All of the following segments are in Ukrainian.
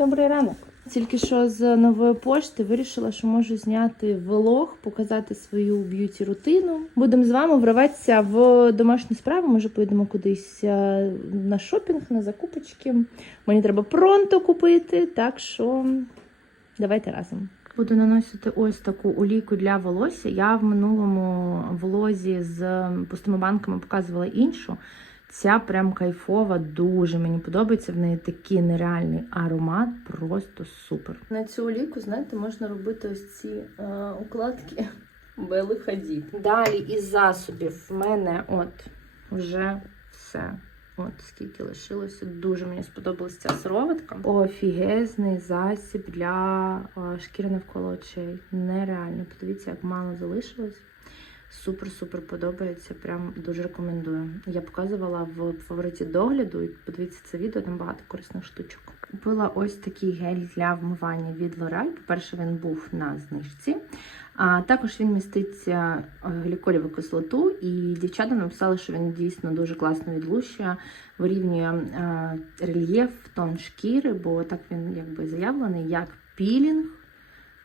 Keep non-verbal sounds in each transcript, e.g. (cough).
Добрий ранок. Тільки що з нової пошти вирішила, що можу зняти влог, показати свою б'юті рутину. Будемо з вами вриватися в домашні справи. Може, поїдемо кудись е, на шопінг, на закупочки. Мені треба пронто купити, так що давайте разом. Буду наносити ось таку олійку для волосся. Я в минулому влозі з пустими банками показувала іншу. Ця прям кайфова, дуже мені подобається. В неї такий нереальний аромат, просто супер. На цю олійку, знаєте, можна робити ось ці е, укладки Бели Хадід. Далі із засобів в мене от вже все. От скільки лишилося. Дуже мені сподобалася ця сироватка. Офігезний засіб для е, шкіри навколо очей. Нереально. Подивіться, як мало залишилось. Супер-супер подобається. Прям дуже рекомендую. Я показувала в фавориті догляду. І подивіться це відео, там багато корисних штучок. Купила ось такий гель для вмивання від L'Oreal. По-перше, він був на знижці. А також він містить е, гліколіву кислоту, і дівчата написали, що він дійсно дуже класно відлущує, вирівнює е, рельєф, тон шкіри, бо так він якби заявлений як пілінг.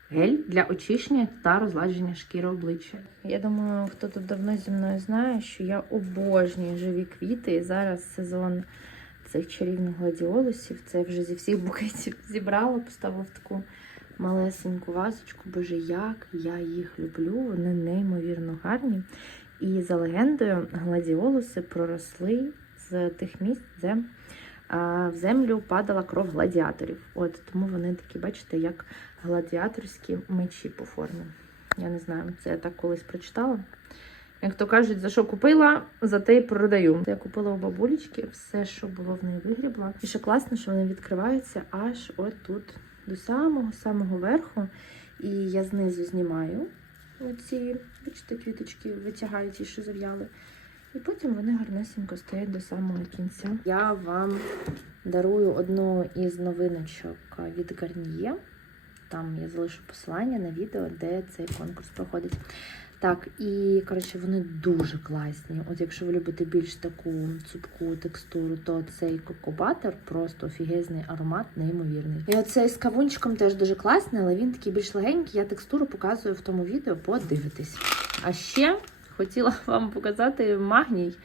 Гель для очищення та розладження шкіри обличчя. Я думаю, хто тут давно зі мною знає, що я обожнюю живі квіти. І зараз сезон цих чарівних гладіолусів. Це вже зі всіх букетів зібрала, поставила в таку малесеньку вазочку. Боже, як я їх люблю, вони неймовірно гарні. І за легендою, гладіолуси проросли з тих місць, де в землю падала кров гладіаторів. От тому вони такі, бачите, як гладіаторські мечі по формі. Я не знаю, це я так колись прочитала. Як то кажуть, за що купила, за те й продаю. Я купила у бабулечки все, що було в неї вигрібла. І ще класно, що вони відкриваються аж от тут, до самого-самого верху. І я знизу знімаю оці, бачите, квіточки витягаю ті, що зав'яли. І потім вони гарнесенько стоять до самого кінця. Я вам дарую одну із новиночок від Garnier. Там я залишу посилання на відео, де цей конкурс проходить. Так, і коротше, вони дуже класні. От якщо ви любите більш таку цупку текстуру, то цей кокобатер просто офігезний аромат, неймовірний. І оцей з кавунчиком теж дуже класний, але він такий більш легенький. Я текстуру показую в тому відео, подивитись. А ще хотіла (laughs) вам показати магній.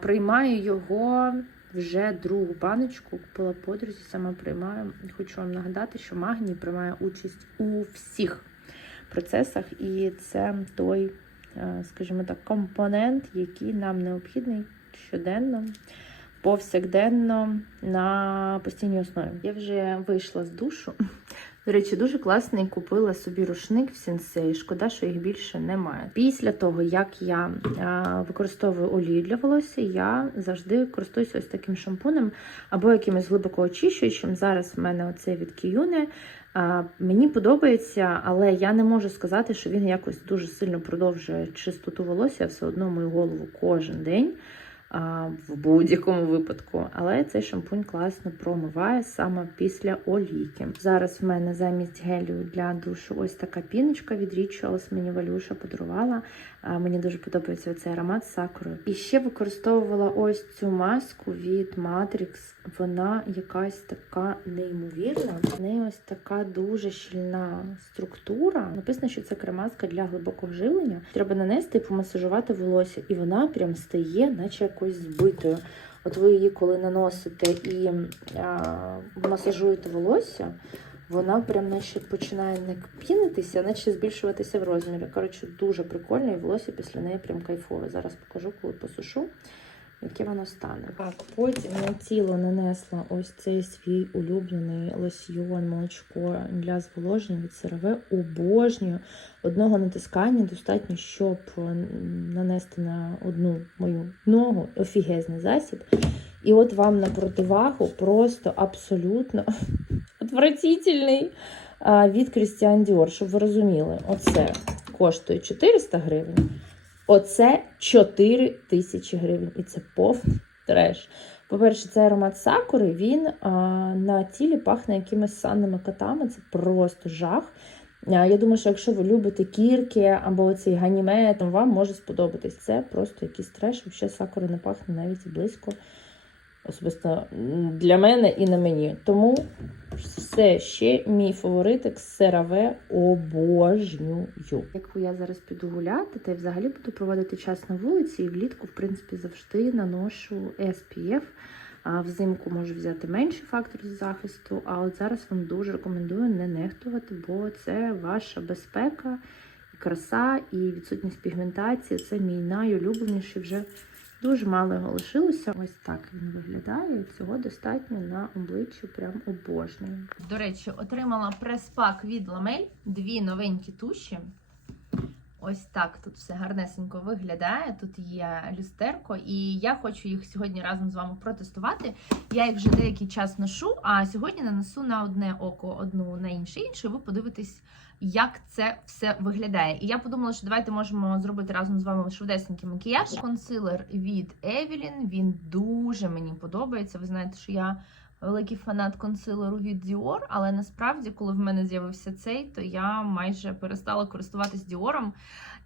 Приймаю його вже другу баночку. Купила подрузі, сама приймаю. Хочу вам нагадати, що магній приймає участь у всіх процесах, і це той, скажімо так, компонент, який нам необхідний щоденно, повсякденно на постійній основі. Я вже вийшла з душу. До речі, дуже класний купила собі рушник в сенсей. Шкода, що їх більше немає. Після того, як я використовую олію для волосся, я завжди користуюся ось таким шампунем або якимось глибоко очищуючим. Зараз в мене оцей від Кіюни. Мені подобається, але я не можу сказати, що він якось дуже сильно продовжує чистоту волосся, все одно мою голову кожен день. В будь-якому випадку, але цей шампунь класно промиває саме після олійки. Зараз в мене замість гелю для душу ось така піночка від Rituals, мені Валюша подарувала. Мені дуже подобається цей аромат сакурою. І ще використовувала ось цю маску від Matrix. Вона якась така неймовірна. В неї ось така дуже щільна структура. Написано, що це кремаска для глибокого живлення. Треба нанести і помасажувати волосся, і вона прям стає, наче якось збитою. От ви її, коли наносите і а, масажуєте волосся, вона прям наче починає не пінитися, наче збільшуватися в розмірі. Коротше, дуже прикольно, і волосся після неї прям кайфове. Зараз покажу, коли посушу, яке воно стане. Так, потім на тіло нанесла ось цей свій улюблений лосьйон, молочко для зволоження від CeraVe. Обожнюю. Одного натискання достатньо, щоб нанести на одну мою ногу офігезний засіб. І от вам на противагу просто абсолютно (laughs) отвратительний від Christian Dior, щоб ви розуміли, оце коштує 400 гривень, оце 4 тисячі гривень. І це повний треш. По-перше, цей аромат сакури, він а, на тілі пахне якимись санними котами. Це просто жах. Я думаю, що якщо ви любите кірки або цей ганімет, то вам може сподобатись. Це просто якийсь треш. Взагалі сакури не пахне навіть близько. Особисто для мене і на мені. Тому все ще мій фаворитик CeraVe обожнюю. Як я зараз піду гуляти, та й взагалі буду проводити час на вулиці, і влітку, в принципі, завжди наношу SPF. А взимку можу взяти менший фактор захисту, а от зараз вам дуже рекомендую не нехтувати, бо це ваша безпека, і краса, і відсутність пігментації. Це мій найулюбленіший вже дуже мало його лишилося. Ось так він виглядає. і Цього достатньо на обличчі, прям обожнюю. До речі, отримала прес-пак від Ламель, дві новенькі туші. Ось так тут все гарнесенько виглядає. Тут є люстерко, і я хочу їх сьогодні разом з вами протестувати. Я їх вже деякий час ношу, а сьогодні нанесу на одне око, одну на інше інше. Ви подивитесь, як це все виглядає. І я подумала, що давайте можемо зробити разом з вами швидесенький макіяж. Консилер від Evelyn, Він дуже мені подобається. Ви знаєте, що я. Великий фанат консилеру від Dior, але насправді, коли в мене з'явився цей, то я майже перестала користуватись Діором.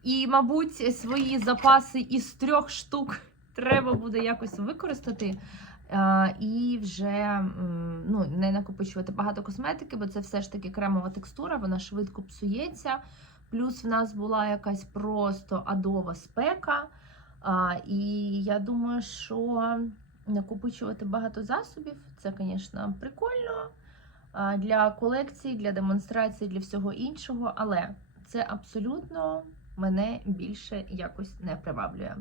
І, мабуть, свої запаси із трьох штук треба буде якось використати. А, і вже ну, не накопичувати багато косметики, бо це все ж таки кремова текстура, вона швидко псується. Плюс в нас була якась просто адова спека. І я думаю, що накопичувати багато засобів це, звісно, прикольно для колекції, для демонстрації, для всього іншого, але це абсолютно мене більше якось не приваблює.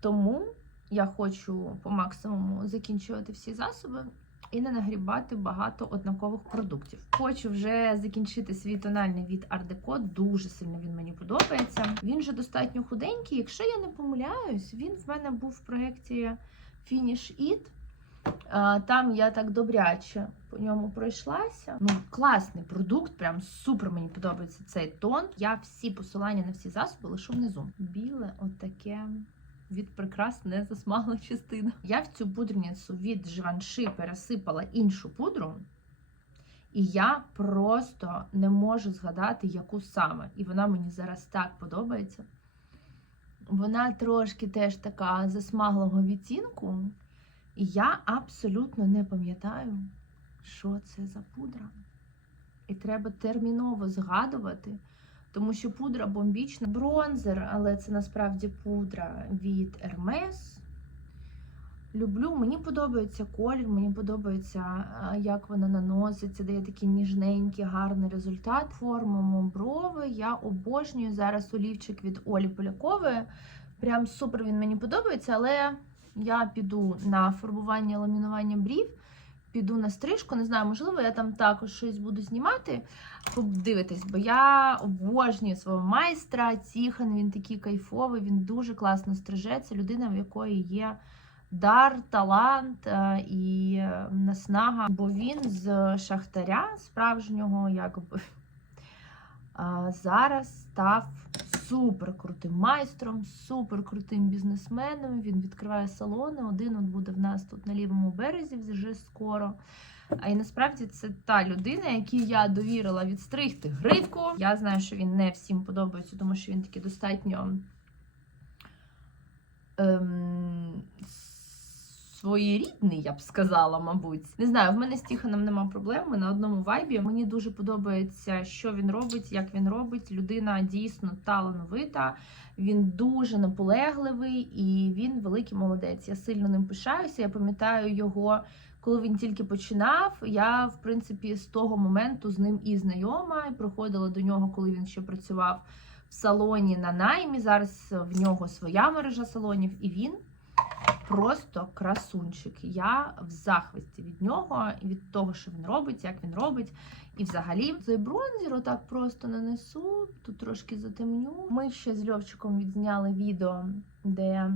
Тому я хочу по максимуму закінчувати всі засоби і не нагрібати багато однакових продуктів. Хочу вже закінчити свій тональний від Deco, дуже сильно він мені подобається. Він же достатньо худенький. Якщо я не помиляюсь, він в мене був в проєкті Finish It. Там я так добряче по ньому пройшлася. Ну, класний продукт, прям супер мені подобається цей тон. Я всі посилання на всі засоби лишу внизу. Біле, отаке від прикрас не засмагла частина. Я в цю пудрницю від Givenchy пересипала іншу пудру. І я просто не можу згадати, яку саме. І вона мені зараз так подобається. Вона трошки теж така засмаглого відтінку. І я абсолютно не пам'ятаю, що це за пудра. І треба терміново згадувати, тому що пудра бомбічна. Бронзер, але це насправді пудра від Hermes. Люблю, мені подобається колір, мені подобається, як вона наноситься, дає такий ніжненький, гарний результат. Формуємо брови. Я обожнюю зараз олівчик від Олі Полякової. Прям супер він мені подобається, але я піду на фарбування ламінування брів, піду на стрижку. Не знаю, можливо, я там також щось буду знімати. Подивитись, бо я обожнюю свого майстра. Тіхан, він такий кайфовий, він дуже класно стриже. Це людина, в якої є дар, талант е, і е, наснага. Бо він з шахтаря справжнього, якби. (laughs) Зараз став супер крутим майстром, супер крутим бізнесменом. Він відкриває салони. Один от буде в нас тут на лівому березі вже скоро. А і насправді це та людина, якій я довірила відстригти гривку. Я знаю, що він не всім подобається, тому що він такий достатньо ем, своєрідний, я б сказала, мабуть. Не знаю, в мене з Тіханом нема проблем. Ми на одному вайбі. Мені дуже подобається, що він робить, як він робить. Людина дійсно талановита, він дуже наполегливий і він великий молодець. Я сильно ним пишаюся. Я пам'ятаю його. Коли він тільки починав, я в принципі з того моменту з ним і знайома, і приходила до нього, коли він ще працював в салоні на наймі. Зараз в нього своя мережа салонів, і він просто красунчик. Я в захваті від нього і від того, що він робить, як він робить. І взагалі цей бронзер отак просто нанесу, тут трошки затемню. Ми ще з Льовчиком відзняли відео, де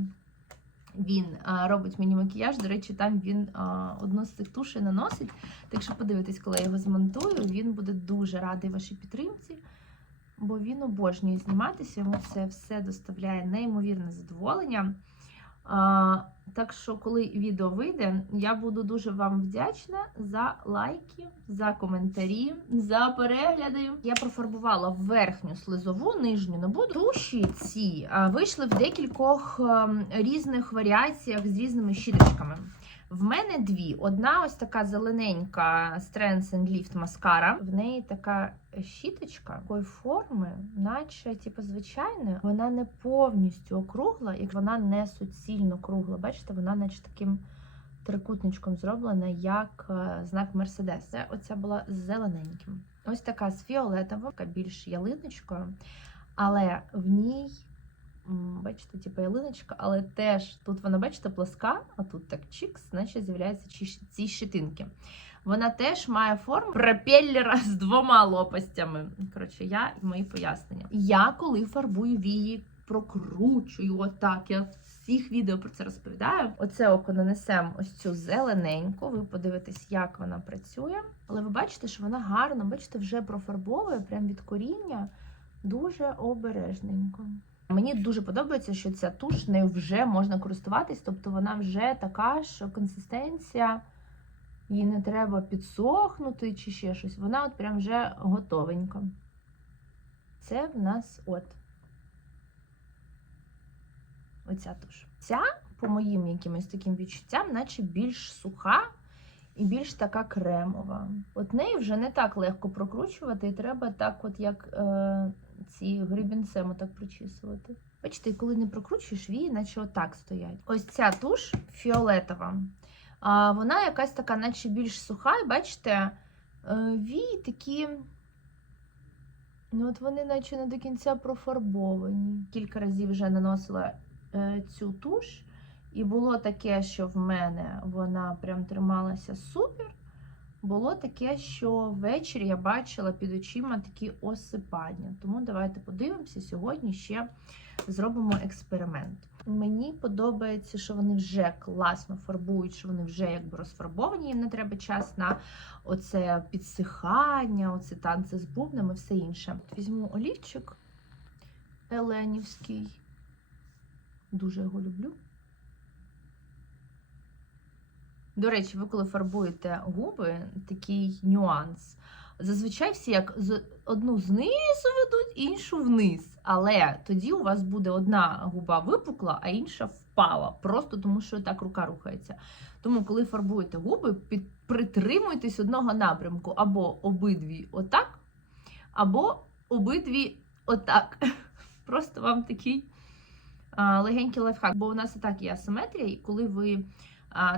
він а, робить мені макіяж. До речі, там він а, одну з цих тушей наносить. Так що подивитесь, коли я його змонтую, він буде дуже радий вашій підтримці. Бо він обожнює зніматися, йому це все доставляє неймовірне задоволення. Так що, коли відео вийде, я буду дуже вам вдячна за лайки, за коментарі, за перегляди. Я профарбувала верхню слизову, нижню не буду. Туші ці вийшли в декількох ем, різних варіаціях з різними щіточками. В мене дві. Одна ось така зелененька Strength and Lift маскара. В неї така щіточка такої форми, наче типу, звичайної. Вона не повністю округла, як вона не суцільно кругла. Бачите, вона наче таким трикутничком зроблена, як е, знак Мерседес. Це оця була з зелененьким. Ось така з фіолетовим, така більш ялиночкою, але в ній. Бачите, типу ялиночка, але теж тут вона, бачите, плоска, а тут так чікс, значить з'являються ці щитинки. Вона теж має форму пропеллера з двома лопастями. Коротше, я і мої пояснення. Я коли фарбую вії, прокручую отак. Я в всіх відео про це розповідаю. Оце око нанесемо ось цю зелененьку. Ви подивитесь, як вона працює. Але ви бачите, що вона гарно, бачите, вже профарбовує прямо від коріння дуже обережненько. Мені дуже подобається, що ця туш нею вже можна користуватись, тобто вона вже така, що консистенція, їй не треба підсохнути чи ще щось. Вона от прям вже готовенька. Це в нас от оця туш. Ця, по моїм якимось таким відчуттям, наче більш суха і більш така кремова. От неї вже не так легко прокручувати, і треба так, от як е, ці грібінцем отак причісувати. Бачите, коли не прокручуєш вії, наче отак стоять. Ось ця туш фіолетова. А вона якась така, наче більш суха, і бачите, е, вії такі. Ну, от вони, наче не до кінця профарбовані. Кілька разів вже наносила е, цю туш, і було таке, що в мене вона прям трималася супер. Було таке, що ввечері я бачила під очима такі осипання. Тому давайте подивимося сьогодні ще зробимо експеримент. Мені подобається, що вони вже класно фарбують, що вони вже якби розфарбовані. Їм не треба час на оце підсихання, оце танці з бубнами, все інше. От Візьму олівчик Еленівський. Дуже його люблю. До речі, ви коли фарбуєте губи, такий нюанс. Зазвичай всі як одну знизу ведуть, іншу вниз. Але тоді у вас буде одна губа випукла, а інша впала. Просто тому, що так рука рухається. Тому, коли фарбуєте губи, притримуйтесь одного напрямку або обидві отак, або обидві отак. (laughs) Просто вам такий легенький лайфхак. Бо у нас і так є асиметрія, і коли ви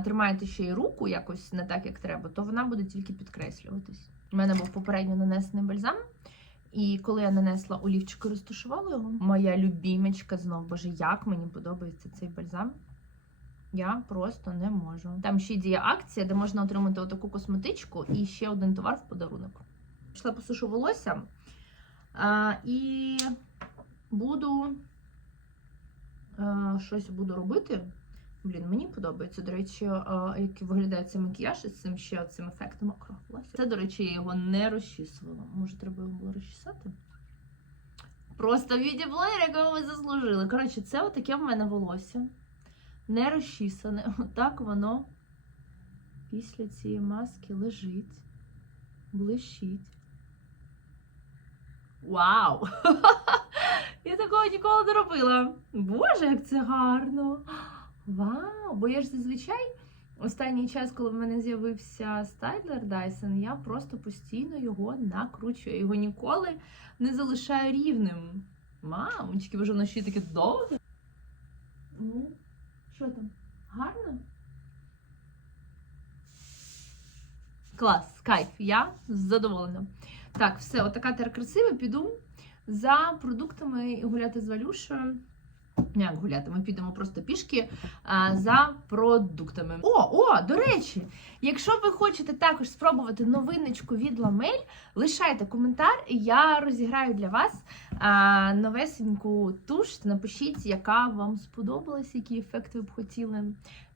тримаєте ще й руку якось не так, як треба, то вона буде тільки підкреслюватись. У мене був попередньо нанесений бальзам, і коли я нанесла олівчик і розташувала його, моя любімечка знов, боже, як мені подобається цей бальзам. Я просто не можу. Там ще діє акція, де можна отримати отаку косметичку і ще один товар в подарунок. Пішла посушу волосся а, і буду а, щось буду робити. Блін, мені подобається. До речі, як виглядає цей макіяж із цим ще цим ефектом мокрого. Це, до речі, я його не розчісувала. Може, треба його було розчісати? Просто віді якого ви заслужили. Коротше, це отаке в мене волосся. Не розчісане. Отак воно після цієї маски лежить, блищить. Вау! (laughs) Я такого ніколи не робила. Боже, як це гарно! Вау! Бо я ж зазвичай останній час, коли в мене з'явився стайлер Dyson, я просто постійно його накручую. Його ніколи не залишаю рівним. Мамочки, боже, воно ще таке довге. Ну, що там? Гарно? Клас, кайф, я задоволена. Так, все, отака тепер красива. Піду за продуктами гуляти з Валюшею. Не як гуляти, ми підемо просто пішки а, за продуктами. О, о, до речі, якщо ви хочете також спробувати новиночку від Ламель, лишайте коментар, і я розіграю для вас а, новесеньку туш. Напишіть, яка вам сподобалась, які ефекти ви б хотіли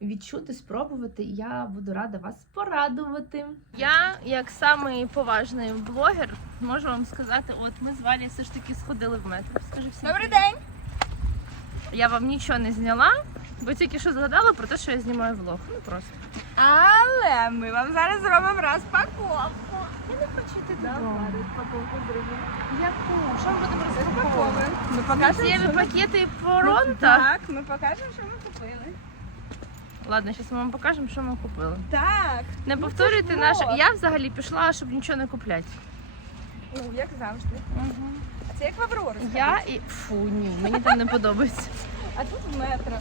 відчути, спробувати. і Я буду рада вас порадувати. Я, як самий поважний блогер, можу вам сказати, от ми з Валі все ж таки сходили в метро. Скажи всім. Добрий день! Я вам нічого не зняла. Бо тільки що згадала про те, що я знімаю влог. Ну просто. Але ми вам зараз зробимо розпаковку. Я не хочу йти Давай, додому. розпаковку зробимо. Яку? Що ми будемо розпаковувати? Ми покажемо, Сміттєві що ми... пакети Поронта? Так, ми покажемо, що ми купили. Ладно, зараз ми вам покажемо, що ми купили. Так, Не Ну, повторюйте ж влог. Я взагалі пішла, щоб нічого не купляти. ну як завжди. А це як в Аврору. Я і. Фу, ні, мені там не подобається. (laughs) А тут в метро.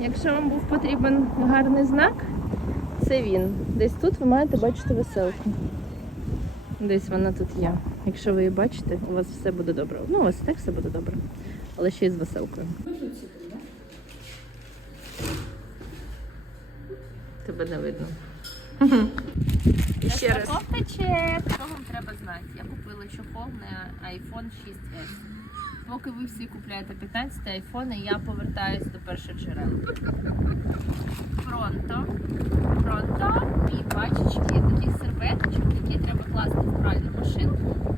Якщо вам був потрібен гарний знак, це він. Десь тут ви маєте бачити веселку. Десь вона тут є. Якщо ви її бачите, у вас все буде добре. Ну, у вас і так все буде добре. Але ще й з веселкою. Тебе не видно. І (laughs) ще раз. Чек. Треба знати? Я купила чохол на iPhone 6s. Поки ви всі купляєте 15 айфони, я повертаюсь до перших джерел. Пронто. Пронто і пачечки таких серветочок, які треба класти в пральну машинку.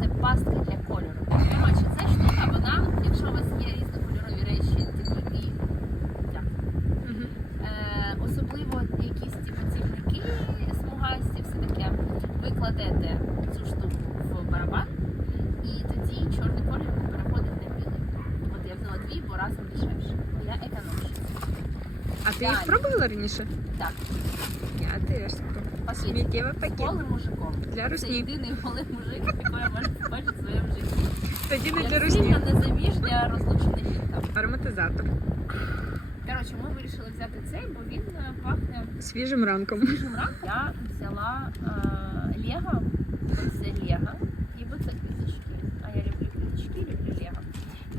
Це пастка для кольору. Коротше, ця штука, вона, якщо у вас є різнокольорові речі, типу і так. Е, особливо якісь типу цівники смугасті, все таке, ви кладете цю штуку в барабан, і тоді чорний колір переходить на білий. От я взяла дві, бо разом дешевше. Бо я економщик. А ти їх пробувала раніше? Так, Я теж. пакет. Сміттєвий пакет. Голим мужиком. Для Це єдиний голий мужик, якого я можу побачити в своєму житті. Тоді не для Я русні. сильно незаміжня розлучена жінка. Ароматизатор. Коротше, ми вирішили взяти цей, бо він е, пахне Свіжим ранком. свіжим рак. Я взяла е, Лего, це Лего, і це квіточки. А я люблю квіточки, люблю Лего.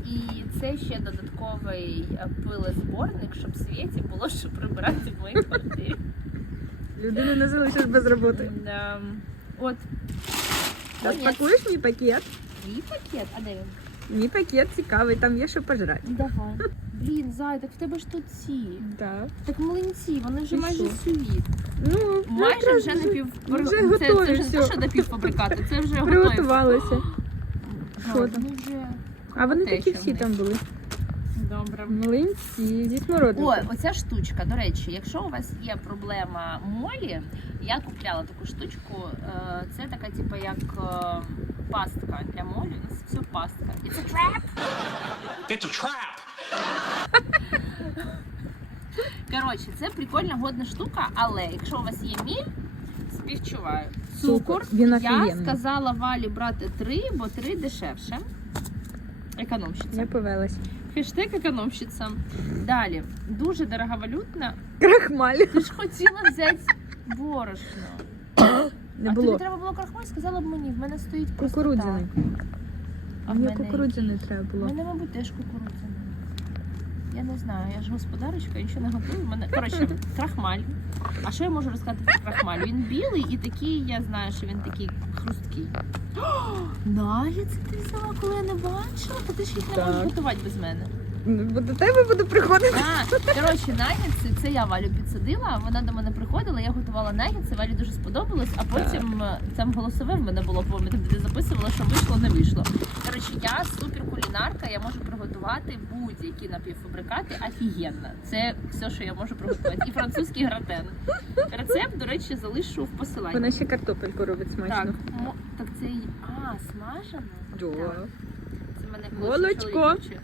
І це ще додатковий е, пилезборник, щоб світі було що прибирати в моїй квартирі. Людину не залишиш без роботи. Да. От. Конець. Розпакуєш мій пакет? Твій пакет, а де він? Мій пакет цікавий, там є що пожрати. Давай. Блін, зай, так в тебе ж тут ці. Так. Так млинці, вони вже І майже що? Ну, Майже вже напів... вже це, готові, це вже не те, що напівфабрикати, це вже готові. приготувалися. Що там? вже... А вони такі всі там були. Добре. Млинці зі смородиною. Ой, оця штучка, до речі, якщо у вас є проблема молі, я купляла таку штучку. е, Це така, типу, як е, пастка для молі. Ну, Це все пастка. І це трап. It's a trap. Коротше, це прикольна годна штука, але якщо у вас є міль, співчуваю. Цукор, він я сказала Валі брати три, бо три дешевше. Я Економщиця. повелась. Хештег економщиця. Далі. Дуже дороговалютна. Крахмаль. Ти ж хотіла взяти борошно. Не а було. тобі треба було крахмаль, сказала б мені, в мене стоїть просто Кукурудзяний. так. А в Мені мене кукурудзяний треба У було. мене, мабуть, теж кукурудзяний. Я не знаю, я ж господарочка, я нічого не готую. У мене коротше крахмаль. А що я можу розказати про крахмаль? Він білий і такий, я знаю, що він такий хрусткий. О, Наля, це ти взяла, коли я не бачила, та ти ж їх не можеш готувати без мене. До тебе буду приходити. А, коротше, нагетси, це я Валю підсадила, вона до мене приходила, я готувала нагетси, Валі дуже сподобалось, а потім е, там голосове в мене було, пам'ятаю, де записувала, що вийшло, не вийшло. Коротше, я супер кулінарка, я можу приготувати будь-які напівфабрикати офігенно. Це все, що я можу приготувати. І французький гратен. Рецепт, до речі, залишу в посиланні. Вона ще картопельку робить Так, смачно. мо- так це а, смажено? Да. Так. Це мене Молочко. чоловік вчив.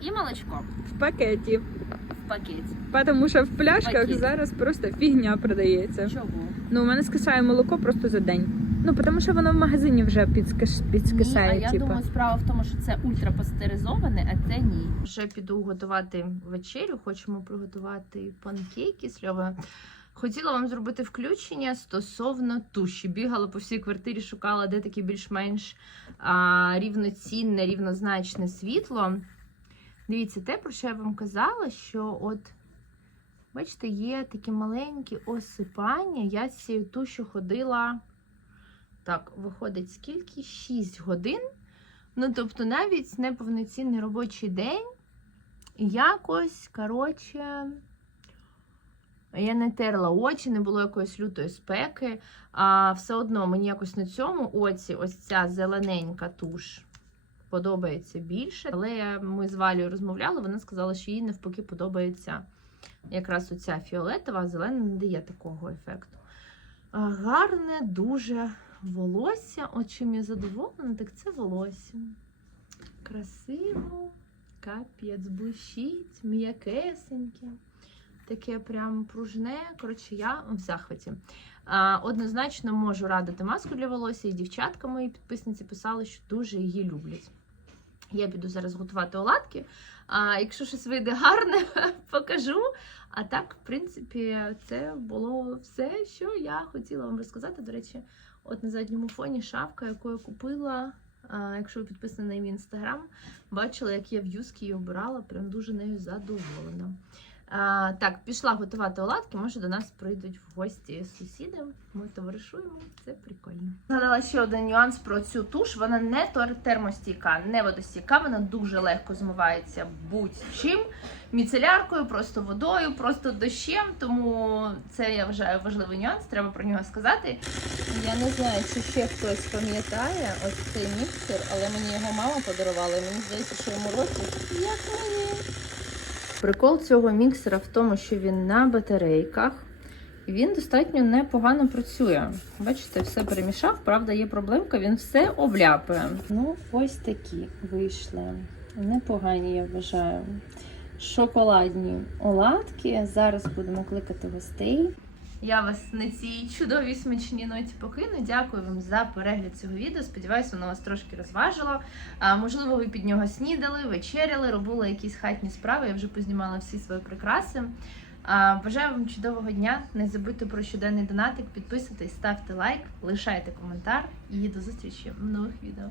І молочко В пакеті. в пакеті. Тому що в пляшках Пакеті. зараз просто фігня продається. Чого? Ну, у мене скисає молоко просто за день. Ну, тому що воно в магазині вже підскис... підскисає. Ні, а я типу. думаю, справа в тому, що це ультрапастеризоване, а це ні. Вже піду готувати вечерю. Хочемо приготувати панкейки з Льовою. Хотіла вам зробити включення стосовно туші. Бігала по всій квартирі, шукала, де таке більш-менш а, рівноцінне, рівнозначне світло. Дивіться, те, про що я вам казала, що от, бачите, є такі маленькі осипання. Я цією тушю ходила. Так, виходить скільки? 6 годин. Ну, тобто, навіть неповноцінний робочий день. Якось, коротше, я не терла очі, не було якоїсь лютої спеки. А все одно мені якось на цьому оці ось ця зелененька туш подобається більше. Але ми з Валею розмовляли, вона сказала, що їй навпаки подобається якраз оця фіолетова, а зелена не дає такого ефекту. Гарне, дуже волосся. От чим я задоволена, так це волосся. Красиво, капець, блищить, м'якесеньке. Таке прям пружне. Коротше, я в захваті. Однозначно можу радити маску для волосся, і дівчатка мої підписниці писали, що дуже її люблять. Я піду зараз готувати оладки. А якщо щось вийде гарне, (laughs) покажу. А так, в принципі, це було все, що я хотіла вам розказати. До речі, от на задньому фоні шапка, яку я купила. Якщо ви підписані на мій інстаграм, бачила, як я в юскі її обирала, прям дуже нею задоволена. А, так, пішла готувати оладки, може до нас прийдуть в гості сусіди. Ми товаришуємо, це прикольно. Згадала ще один нюанс про цю туш. Вона не термостійка, не водостійка, вона дуже легко змивається будь-чим. Міцеляркою, просто водою, просто дощем. Тому це я вважаю важливий нюанс, треба про нього сказати. Я не знаю, чи ще хтось пам'ятає ось цей міксер, але мені його мама подарувала. і Мені здається, що йому років як мені. Прикол цього міксера в тому, що він на батарейках. Він достатньо непогано працює. Бачите, все перемішав. Правда, є проблемка, він все обляпує. Ну, ось такі вийшли. Непогані, я вважаю. Шоколадні оладки. Зараз будемо кликати гостей. Я вас на цій чудовій смачній ноті покину. Дякую вам за перегляд цього відео. Сподіваюся, воно вас трошки розважило. А, можливо, ви під нього снідали, вечеряли, робили якісь хатні справи. Я вже познімала всі свої прикраси. А, бажаю вам чудового дня. Не забудьте про щоденний донатик, підписуйтесь, ставте лайк, лишайте коментар і до зустрічі в нових відео.